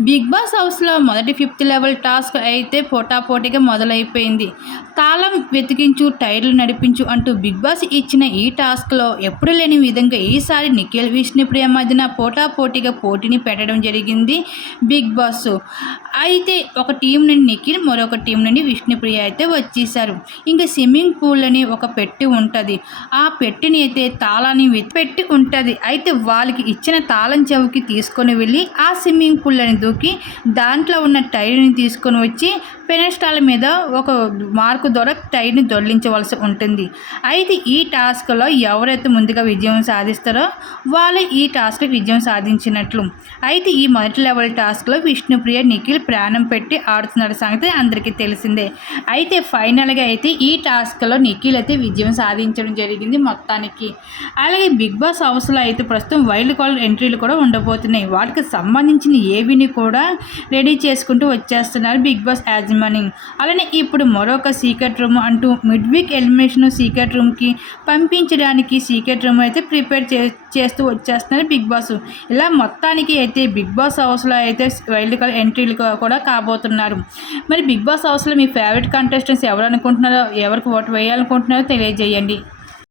Big boss హౌస్లో మొదటి fifth level task అయితే పోటాపోటీగా మొదలైపోయింది. తాళం వెతికించు టైర్లు నడిపించు అంటూ బిగ్ బాస్ ఇచ్చిన ఈ టాస్క్లో ఎప్పుడు లేని విధంగా ఈసారి నిఖిల్ విష్ణుప్రియ మధ్యన పోటాపోటీగా పోటీని పెట్టడం జరిగింది బిగ్ బాస్. అయితే ఒక టీం నుండి నిఖిల్ మరొక టీం నుండి విష్ణుప్రియ అయితే వచ్చేసారు ఇంకా స్విమ్మింగ్ పూల్ అని ఒక పెట్టి ఉంటుంది. ఆ పెట్టిని అయితే తాళాన్ని వెతి- పెట్టి ఉంటుంది. అయితే వాళ్ళకి ఇచ్చిన తాళం చెవికి తీసుకొని వెళ్ళి ఆ స్విమ్మింగ్ పూల్ అని దూకి దాంట్లో ఉన్న టైర్ని తీసుకొని వచ్చి పెనస్టాల్ మీద ఒక మార్కు ద్వారా టైర్ని దొల్లించవలసి ఉంటుంది. అయితే ఈ టాస్క్లో ఎవరైతే ముందుగా విజయం సాధిస్తారో వాళ్ళు ఈ టాస్క్ విజయం సాధించినట్లు. అయితే ఈ మొదటి లెవెల్ టాస్క్లో విష్ణుప్రియ నిఖిల్ ప్రాణం పెట్టి ఆడుతున్న సంగతి అందరికీ తెలిసిందే. అయితే ఫైనల్గా అయితే ఈ టాస్క్లో నిఖిల్ అయితే విజయం సాధించడం జరిగింది మొత్తానికి. అలాగే బిగ్ బాస్ హౌస్లో అయితే ప్రస్తుతం వైల్డ్ కాల్ ఎంట్రీలు కూడా ఉండబోతున్నాయి. వాటికి సంబంధించిన ఏవిని కూడా రెడీ చేసుకుంటూ వచ్చేస్తున్నారు బిగ్ బాస్ యాజమాని. అలానే ఇప్పుడు మరొక సీక్రెట్ రూమ్ అంటూ మిడ్ వీక్ ఎలిమినేషన్ సీక్రెట్ రూమ్కి పంపించడానికి సీక్రెట్ రూమ్ అయితే ప్రిపేర్ చే చేస్తూ వచ్చేస్తున్నారు బిగ్ బాస్. ఇలా మొత్తానికి అయితే బిగ్ బాస్ హౌస్లో అయితే వైల్డ్ కార్డ్ ఎంట్రీలు కూడా కాబోతున్నారు. మరి బిగ్ బాస్ హౌస్లో మీ ఫేవరెట్ కంటెస్టెంట్స్ ఎవరు అనుకుంటున్నారో ఎవరికి ఓటు వేయాలనుకుంటున్నారో తెలియజేయండి.